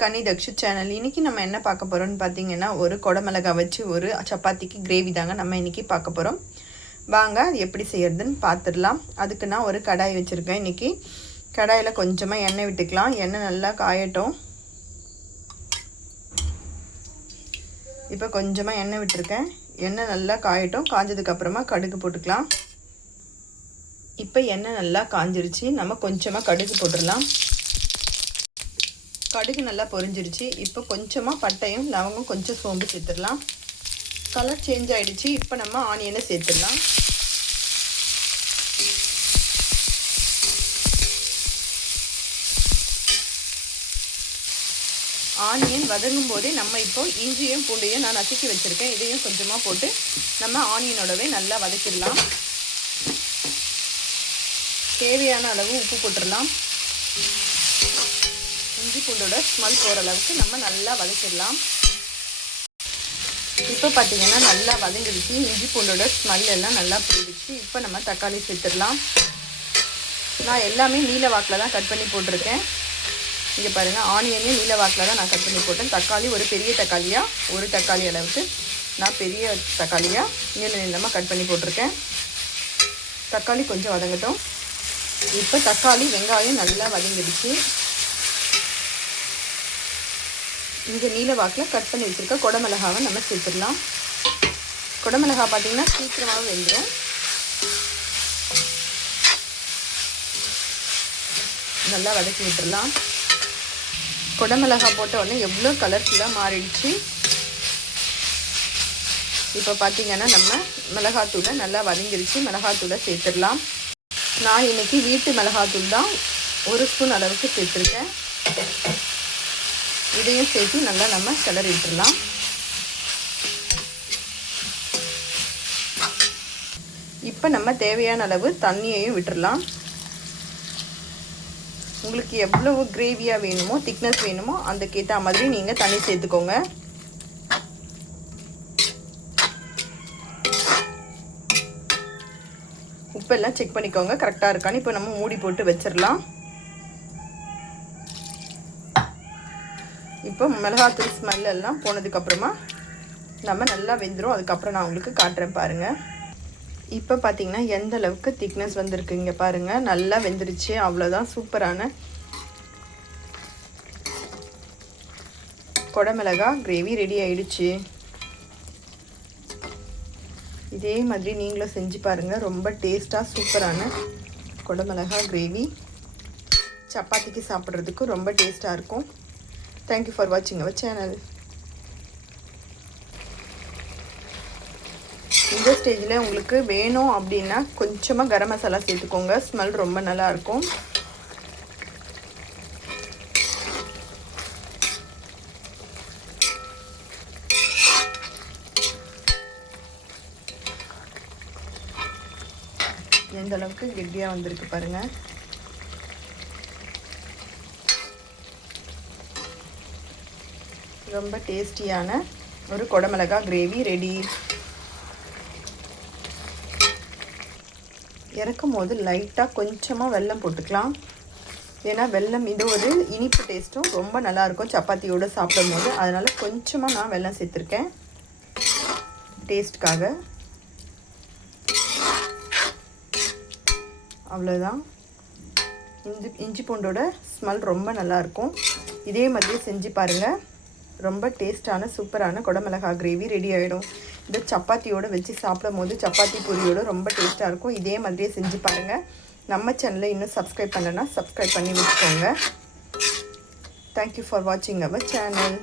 கனி Dakshu channel. இன்றைக்கி நம்ம என்ன பார்க்க போகிறோம்னு பார்த்தீங்கன்னா, ஒரு குடமிளகாய் வச்சு ஒரு சப்பாத்திக்கு கிரேவி தாங்க நம்ம இன்றைக்கி பார்க்க போகிறோம். வாங்க அது எப்படி செய்யறதுன்னு பார்த்துடலாம். அதுக்கு நான் ஒரு கடாய் வச்சுருக்கேன். இன்றைக்கி கடாயில் கொஞ்சமாக எண்ணெய் விட்டுக்கலாம். எண்ணெய் நல்லா காயட்டும். இப்போ கொஞ்சமாக எண்ணெய் விட்டுருக்கேன். எண்ணெய் நல்லா காயட்டும். காஞ்சதுக்கப்புறமா கடுகு போட்டுக்கலாம். இப்போ எண்ணெய் நல்லா காஞ்சிருச்சு. நம்ம கொஞ்சமாக கடுகு போட்டுடலாம். கடுகு நல்லா பொரிஞ்சிருச்சு. இப்போ கொஞ்சமாக பட்டையும் லவங்கம் கொஞ்சம் சோம்பு சேர்த்துடலாம். கலர் சேஞ்ச் ஆகிடுச்சு. இப்போ நம்ம ஆனியனை சேர்த்துடலாம். ஆனியன் வதங்கும் போதே நம்ம இப்போ இஞ்சியும் பூண்டையும் நான் நசுக்கி வச்சுருக்கேன். இதையும் கொஞ்சமாக போட்டு நம்ம ஆனியனோடவே நல்லா வதக்கிடலாம். தேவையான அளவு உப்பு போட்டுடலாம். இஞ்சி பூண்டோட ஸ்மெல் போகிற அளவுக்கு நம்ம நல்லா வதக்கிடலாம். இப்போ பார்த்தீங்கன்னா நல்லா வதங்கிடுச்சு. இஞ்சி பூண்டோட ஸ்மெல் எல்லாம் நல்லா போயிடுச்சு. இப்போ நம்ம தக்காளி சேர்த்துடலாம். நான் எல்லாமே நீல வாக்கில் தான் கட் பண்ணி போட்டிருக்கேன். இங்கே பாருங்கள், ஆனியனே நீல வாக்கில் தான் நான் கட் பண்ணி போட்டேன். தக்காளி ஒரு பெரிய தக்காளியாக, ஒரு தக்காளி அளவுக்கு நான் பெரிய தக்காளியாக நீள நீளமாக கட் பண்ணி போட்டிருக்கேன். தக்காளி கொஞ்சம் வதங்கட்டும். இப்போ தக்காளி வெங்காயம் நல்லா வதங்கிடுச்சு. இங்கே நீல வாக்கில் கட் பண்ணி வச்சுருக்க குடமிளகாவை நம்ம சேர்த்துடலாம். குடமிளகா பார்த்திங்கன்னா சீக்கிரமாக வெந்துடும். நல்லா வதக்கி விட்டுடலாம். குடமிளகா போட்ட உடனே எவ்வளோ கலர்ஃபுல்லாக மாறிடுச்சு. இப்போ பார்த்திங்கன்னா நம்ம மிளகாத்தூளை நல்லா வதங்கிடுச்சு. மிளகாத்தூளை சேர்த்துடலாம். நான் இன்றைக்கி வீட்டு மிளகாத்தூள் தான் 1 ஸ்பூன் அளவுக்கு சேர்த்துருக்கேன். இதையும் சேர்த்து நல்லா நம்ம கிளறி விட்டுடலாம். இப்போ நம்ம தேவையான அளவு தண்ணியையும் விட்டுடலாம். உங்களுக்கு எவ்வளவு கிரேவியாக வேணுமோ, திக்னஸ் வேணுமோ அதுக்கேற்ற மாதிரி நீங்கள் தண்ணி சேர்த்துக்கோங்க. உப்பெல்லாம் செக் பண்ணிக்கோங்க கரெக்டாக இருக்கான்னு. இப்போ நம்ம மூடி போட்டு வச்சிடலாம். இப்போ மிளகாத்தூள் ஸ்மெல் எல்லாம் போனதுக்கப்புறமா நம்ம நல்லா வெந்துடும். அதுக்கப்புறம் நான் உங்களுக்கு காட்டுறேன் பாருங்கள். இப்போ பார்த்திங்கன்னா எந்த அளவுக்கு திக்னஸ் வந்திருக்கு இங்கே பாருங்கள். நல்லா வெந்துருச்சு. அவ்வளோதான், சூப்பரான குடமிளகாய் கிரேவி ரெடி ஆகிடுச்சு. இதே மாதிரி நீங்களும் செஞ்சு பாருங்கள். ரொம்ப டேஸ்ட்டாக சூப்பரான குடமிளகாய் கிரேவி சப்பாத்திக்கு சாப்பிட்றதுக்கு ரொம்ப டேஸ்ட்டாக இருக்கும். Thank you for watching our channel. இந்த ஸ்டேஜில் உங்களுக்கு வேணும் அப்படின்னா கொஞ்சமாக கரம் மசாலா சேர்த்துக்கோங்க. ஸ்மெல் ரொம்ப நல்லாயிருக்கும். எந்த அளவுக்கு கெட்டியாக வந்திருக்கு பாருங்கள். ரொம்ப டேஸ்டியான ஒரு குடமிளகாய் கிரேவி ரெடி. இறக்கும் போது லைட்டாக கொஞ்சமாக வெல்லம் போட்டுக்கலாம். ஏன்னா வெல்லம் இது ஒரு இனிப்பு டேஸ்ட்டும் ரொம்ப நல்லாயிருக்கும் சப்பாத்தியோடு சாப்பிடும் போது. அதனால் கொஞ்சமாக நான் வெல்லம் சேர்த்துருக்கேன் டேஸ்ட்டுக்காக. அவ்வளோதான். இஞ்சி பூண்டோட ஸ்மெல் ரொம்ப நல்லாயிருக்கும். இதே மாதிரி செஞ்சு பாருங்கள். ரொம்ப டேஸ்டான சூப்பரான குடமிளகாய் கிரேவி ரெடி ஆகிடும். இந்த சப்பாத்தியோடு வச்சு சாப்பிடும் போது சப்பாத்தி பொரியோடு ரொம்ப டேஸ்ட்டாக இருக்கும். இதே மாதிரியே செஞ்சு பாருங்கள். நம்ம சேனலை இன்னும் சப்ஸ்கிரைப் பண்ணலைன்னா சப்ஸ்கிரைப் பண்ணி வச்சுக்கோங்க. தேங்க்யூ ஃபார் வாட்சிங் அவர் சேனல்.